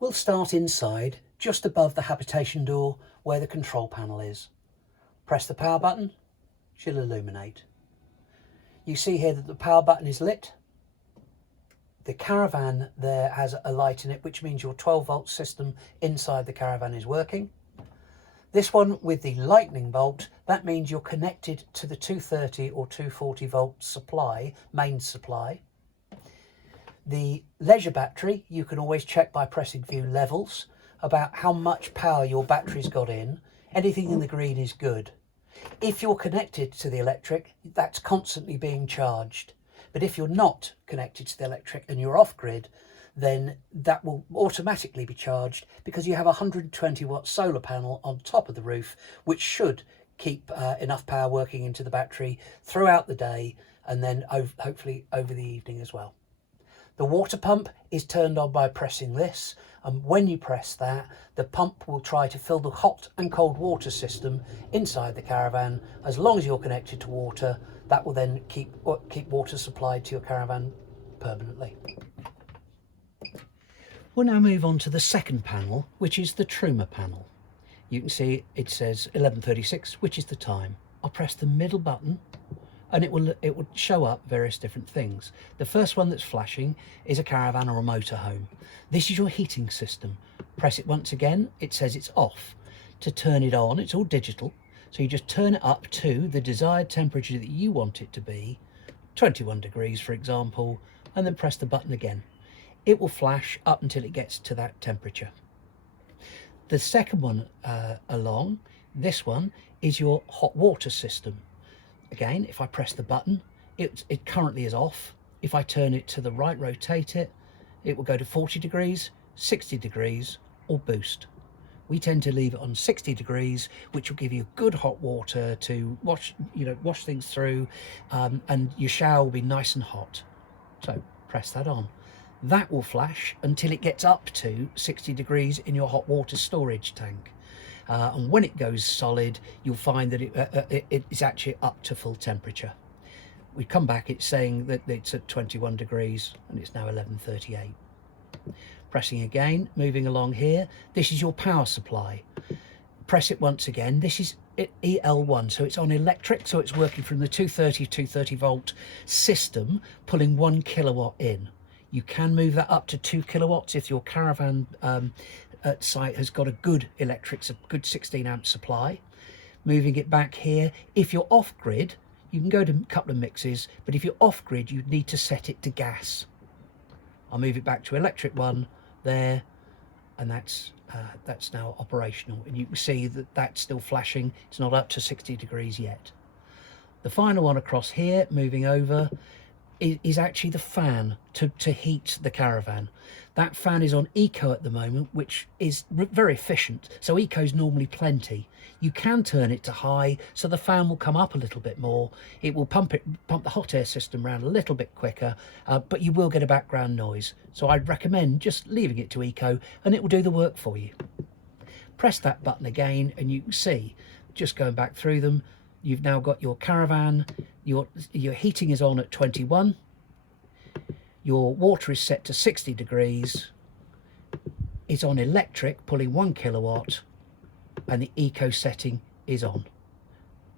We'll start inside, just above the habitation door where the control panel is. Press the power button, she'll illuminate. You see here that the power button is lit. The Caravan there has a light in it, which means your 12-volt system inside the Caravan is working. This one with the lightning bolt, that means you're connected to the 230 or 240 volt supply, main supply. The leisure battery, you can always check by pressing view levels about how much power your battery's got in. Anything in the green is good. If you're connected to the electric, that's constantly being charged. But if you're not connected to the electric and you're off grid, then that will automatically be charged because you have a 120 watt solar panel on top of the roof, which should keep enough power working into the battery throughout the day and then hopefully over the evening as well. The water pump is turned on by pressing this, and when you press that, the pump will try to fill the hot and cold water system inside the Caravan. As long as you're connected to water, that will then keep water supplied to your Caravan permanently. We'll now move on to the second panel, which is the Truma panel. You can see it says 11:36, which is the time. I'll press the middle button and it will show up various different things. The first one that's flashing is a Caravan or a motorhome. This is your heating system. Press it once again, it says it's off. To turn it on, it's all digital, so you just turn it up to the desired temperature that you want it to be, 21 degrees for example, and then press the button again. It will flash up until it gets to that temperature. The second one along, this one, is your hot water system. Again, if I press the button, it currently is off. If I turn it to the right, rotate it, it will go to 40 degrees, 60 degrees, or boost. We tend to leave it on 60 degrees, which will give you good hot water to wash things through, and your shower will be nice and hot. So press that on. That will flash until it gets up to 60 degrees in your hot water storage tank. And when it goes solid, you'll find that it is actually up to full temperature. We come back, it's saying that it's at 21 degrees and it's now 11:38. Pressing again, moving along here, this is your power supply. Press it once again. This is EL1, so it's on electric, so it's working from the 230 volt system, pulling 1 kilowatt in. You can move that up to 2 kilowatts if your Caravan site has got a good electric, a good 16 amp supply. Moving it back here, if you're off grid, you can go to a couple of mixes, but if you're off grid, you'd need to set it to gas. I'll move it back to electric one there, and that's now operational. And you can see that that's still flashing. It's not up to 60 degrees yet. The final one across here, moving over, is actually the fan to heat the Caravan. That fan is on eco at the moment, which is very efficient. So eco is normally plenty. You can turn it to high, so the fan will come up a little bit more. It will pump the hot air system around a little bit quicker, but you will get a background noise. So I'd recommend just leaving it to eco, and it will do the work for you. Press that button again, and you can see, just going back through them, you've now got your Caravan. Your heating is on at 21. Your water is set to 60 degrees. It's on electric, pulling 1 kilowatt, and the eco setting is on.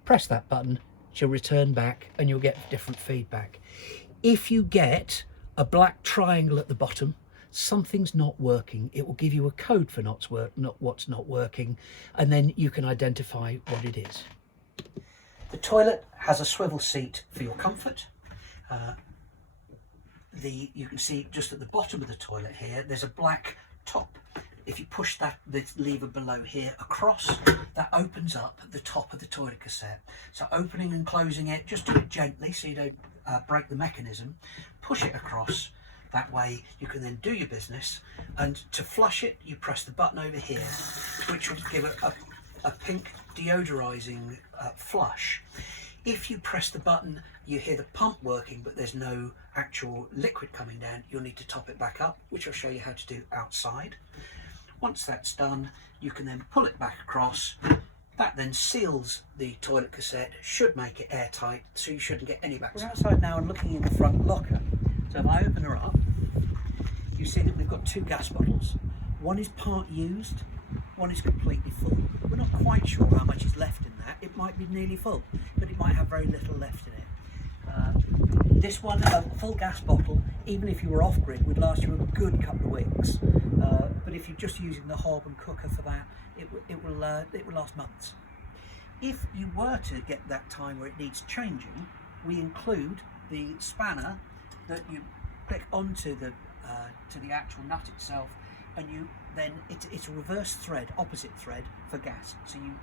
Press that button, she'll return back, and you'll get different feedback. If you get a black triangle at the bottom, something's not working. It will give you a code for what's not working, and then you can identify what it is. The toilet has a swivel seat for your comfort. You can see just at the bottom of the toilet here, there's a black top. If you push the lever below here across, that opens up the top of the toilet cassette. So opening and closing it, just do it gently so you don't break the mechanism. Push it across. That way you can then do your business. And to flush it, you press the button over here, which will give it a pink deodorizing flush. If you press the button, you hear the pump working, but there's no actual liquid coming down. You'll need to top it back up, which I'll show you how to do outside. Once that's done, you can then pull it back across. That then seals the toilet cassette, should make it airtight, so you shouldn't get any back. We're outside now and looking in the front locker. So if I open her up, you see that we've got 2 gas bottles. One is part used, one is completely full. We're not quite sure how much is left in that. It might be nearly full, but it might have very little left in it. This one, a full gas bottle, even if you were off grid, would last you a good couple of weeks. But if you're just using the hob and cooker for that, it will last months. If you were to get that time where it needs changing, we include the spanner that you click onto the to the actual nut itself, and you then it's a reverse thread, opposite thread for gas. So you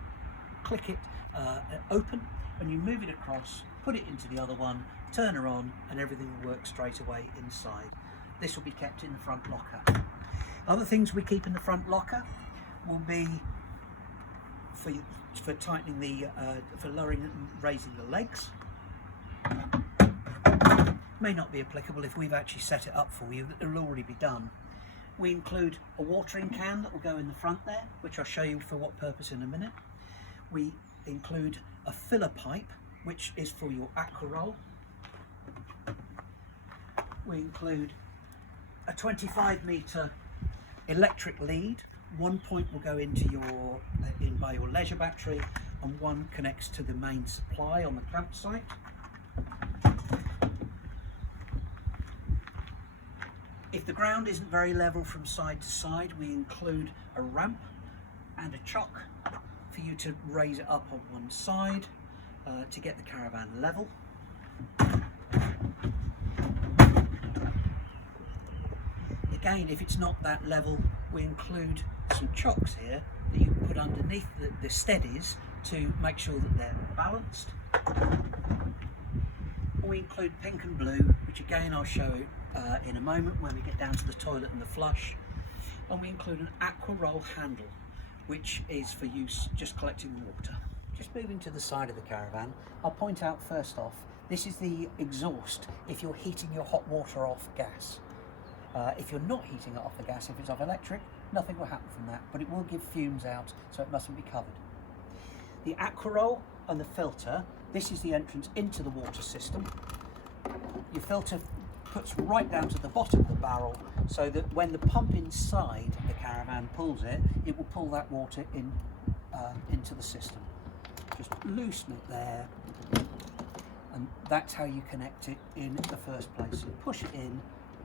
click it open, and you move it across, put it into the other one, turn her on, and everything will work straight away inside. This will be kept in the front locker. Other things we keep in the front locker will be for tightening the for lowering and raising the legs. May not be applicable if we've actually set it up for you. It'll already be done. We include a watering can that will go in the front there, which I'll show you for what purpose in a minute. We include a filler pipe, which is for your Aquaroll. We include a 25-metre electric lead. One point will go into by your leisure battery, and one connects to the main supply on the campsite. If the ground isn't very level from side to side, we include a ramp and a chock for you to raise it up on one side to get the caravan level. Again, if it's not that level, we include some chocks here that you can put underneath the steadies to make sure that they're balanced. We include pink and blue, which again I'll show in a moment when we get down to the toilet and the flush. And we include an Aquaroll handle, which is for use just collecting the water. Just moving to the side of the caravan, I'll point out first off, this is the exhaust if you're heating your hot water off gas. If you're not heating it off the gas, if it's off electric, nothing will happen from that, but it will give fumes out, so it mustn't be covered. The Aquaroll and the filter, this is the entrance into the water system. Your filter puts right down to the bottom of the barrel, so that when the pump inside the caravan pulls it, it will pull that water in into the system. Just loosen it there, and that's how you connect it in the first place. So push it in,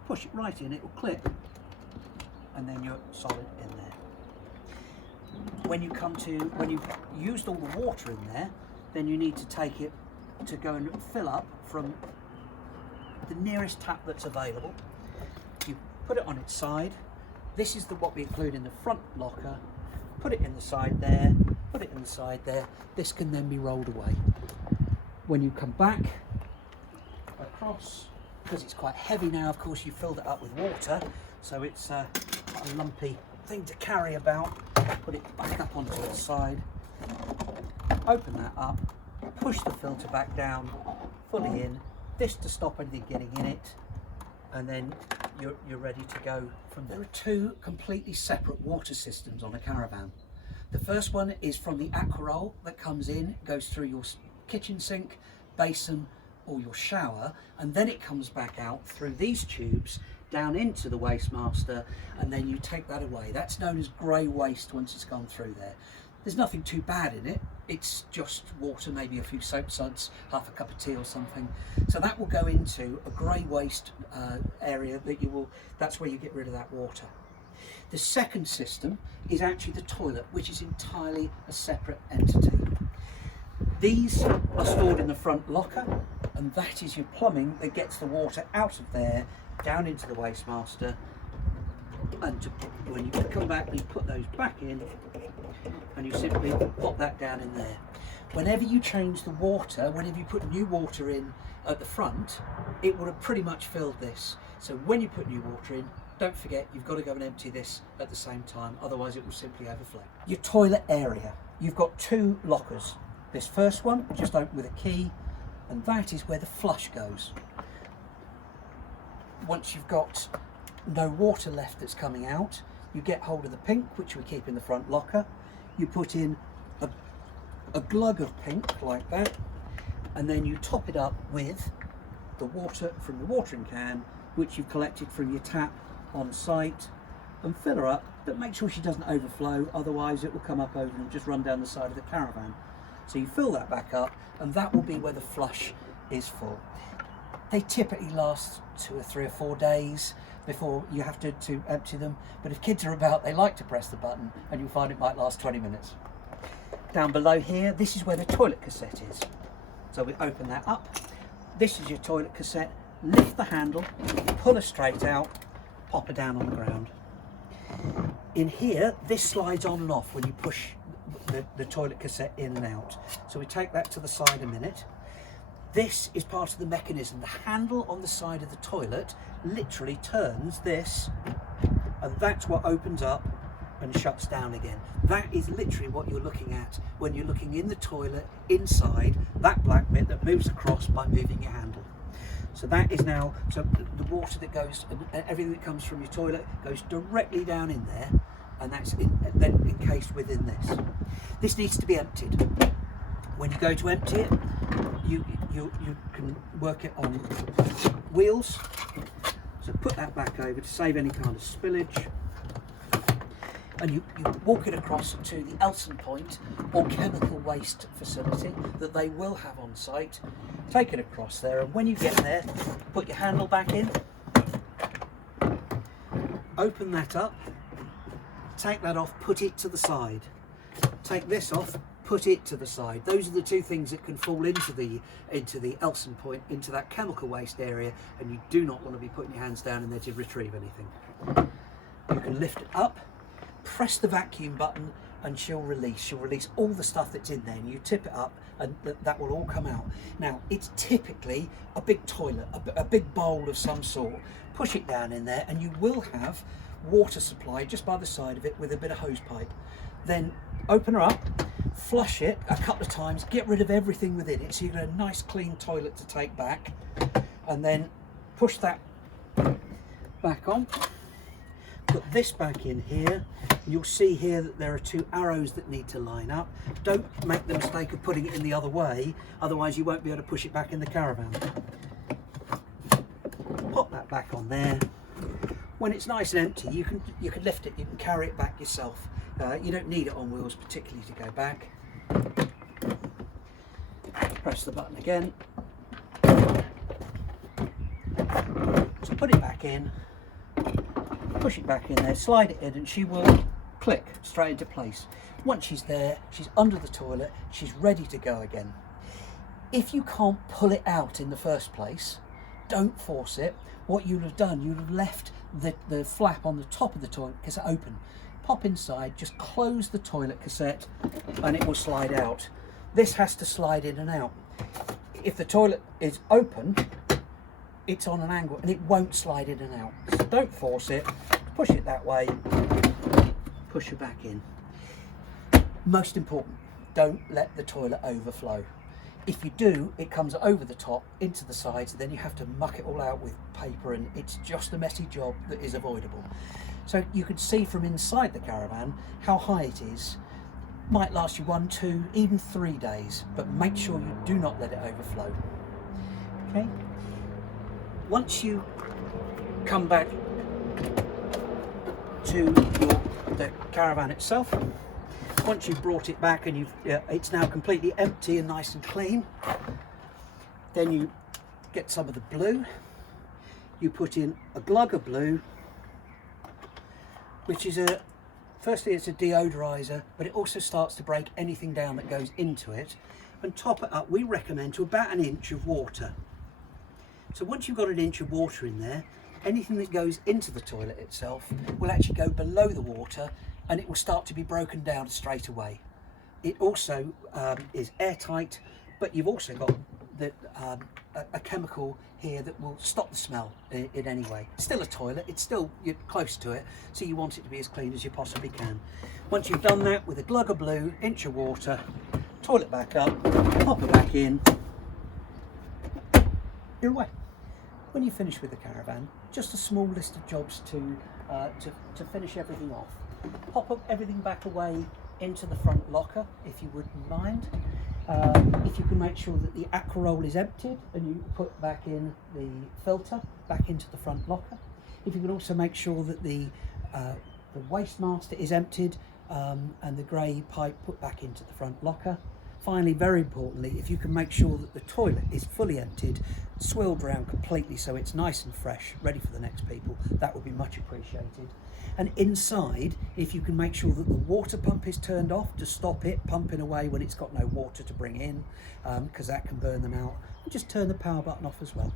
push it right in, it will click, and then you're solid in there. When you've used all the water in there, then you need to take it to go and fill up from the nearest tap that's available. You put it on its side. This is what we include in the front locker. Put it in the side there, put it in the side there. This can then be rolled away. When you come back across, because it's quite heavy now, of course, you filled it up with water, so it's quite a lumpy thing to carry about. Put it back up onto its side, open that up, push the filter back down, fully in, this to stop anything getting in it, and then you're ready to go from there. There are two completely separate water systems on a caravan. The first one is from the Aquaroll that comes in, goes through your kitchen sink, basin, or your shower, and then it comes back out through these tubes down into the Wastemaster, and then you take that away. That's known as grey waste once it's gone through there. There's nothing too bad in it. It's just water, maybe a few soap suds, half a cup of tea or something. So that will go into a grey waste area that's where you get rid of that water. The second system is actually the toilet, which is entirely a separate entity. These are stored in the front locker, and that is your plumbing that gets the water out of there, down into the Wastemaster, and when you come back, you put those back in, and you simply pop that down in there. Whenever you change the water, whenever you put new water in at the front, it would have pretty much filled this. So when you put new water in, don't forget you've got to go and empty this at the same time, otherwise it will simply overflow. Your toilet area, you've got two lockers. This first one, just open with a key, and that is where the flush goes. Once you've got no water left that's coming out, you get hold of the pink, which we keep in the front locker. You put in a glug of pink like that, and then you top it up with the water from the watering can, which you've collected from your tap on site, and fill her up But make sure she doesn't overflow, otherwise it will come up over and just run down the side of the Caravan. So you fill that back up, and that will be where the flush is full. They typically last 2 or 3 or 4 days before you have to empty them, but if kids are about, they like to press the button, and you'll find it might last 20 minutes. Down below here, this is where the toilet cassette is. So we open that up. This is your toilet cassette. Lift the handle, pull her straight out, pop her down on the ground. In here, this slides on and off when you push the toilet cassette in and out. So we take that to the side a minute. This is part of the mechanism. The handle on the side of the toilet literally turns this, and that's what opens up and shuts down again. That is literally what you're looking at when you're looking in the toilet, inside, that black bit that moves across by moving your handle. So that is now, so the water that goes, and everything that comes from your toilet goes directly down in there, and that's then encased within this. This needs to be emptied. When you go to empty it, you can work it on wheels. So put that back over to save any kind of spillage. And you walk it across to the Elson point or chemical waste facility that they will have on site. Take it across there, and when you get there, put your handle back in, open that up, take that off, put it to the side. Take this off, put it to the side. Those are the two things that can fall into the Elson point, into that chemical waste area, and you do not want to be putting your hands down in there to retrieve anything. You can lift it up, press the vacuum button, and she'll release all the stuff that's in there, and you tip it up and that will all come out. Now, it's typically a big toilet, a big bowl of some sort. Push it down in there, and you will have water supply just by the side of it with a bit of hose pipe. Then open her up, flush it a couple of times, get rid of everything within it, so you've got a nice clean toilet to take back, and then push that back on. Put this back in here. You'll see here that there are 2 arrows that need to line up. Don't make the mistake of putting it in the other way, otherwise you won't be able to push it back in the Caravan. Pop that back on there. When it's nice and empty, you can lift it, you can carry it back yourself. You don't need it on wheels particularly to go back. Press the button again. So put it back in. Push it back in there, slide it in, and she will click straight into place. Once she's there, she's under the toilet, she's ready to go again. If you can't pull it out in the first place, don't force it. What you'd have done, you'd have left the flap on the top of the toilet cassette open. Pop inside, just close the toilet cassette, and it will slide out. This has to slide in and out. If the toilet is open, it's on an angle and it won't slide in and out. So don't force it, push it that way, push it back in. Most important, don't let the toilet overflow. If you do, it comes over the top, into the sides, then you have to muck it all out with paper, and it's just a messy job that is avoidable. So you can see from inside the Caravan how high it is. Might last you 1, 2, even 3 days, but make sure you do not let it overflow. Okay? Once you come back to the Caravan itself, once you've brought it back and it's now completely empty and nice and clean, then you get some of the blue, you put in a glug of blue, which is firstly it's a deodorizer, but it also starts to break anything down that goes into it, and top it up, we recommend, to about 1 inch of water. So once you've got 1 inch of water in there, anything that goes into the toilet itself will actually go below the water, and it will start to be broken down straight away. It also is airtight, but you've also got a chemical here that will stop the smell in any way. It's still a toilet, you're close to it, so you want it to be as clean as you possibly can. Once you've done that with a glug of blue, inch of water, toilet back up, pop it back in, you're away. When you finish with the Caravan, just a small list of jobs to finish everything off. Pop up everything back away into the front locker, if you wouldn't mind. If you can make sure that the Aquaroll is emptied, and you put back in the filter back into the front locker. If you can also make sure that the the Wastemaster is emptied and the grey pipe put back into the front locker. Finally, very importantly, if you can make sure that the toilet is fully emptied, swilled around completely so it's nice and fresh, ready for the next people, that would be much appreciated. And inside, if you can make sure that the water pump is turned off to stop it pumping away when it's got no water to bring in, because that can burn them out, and just turn the power button off as well.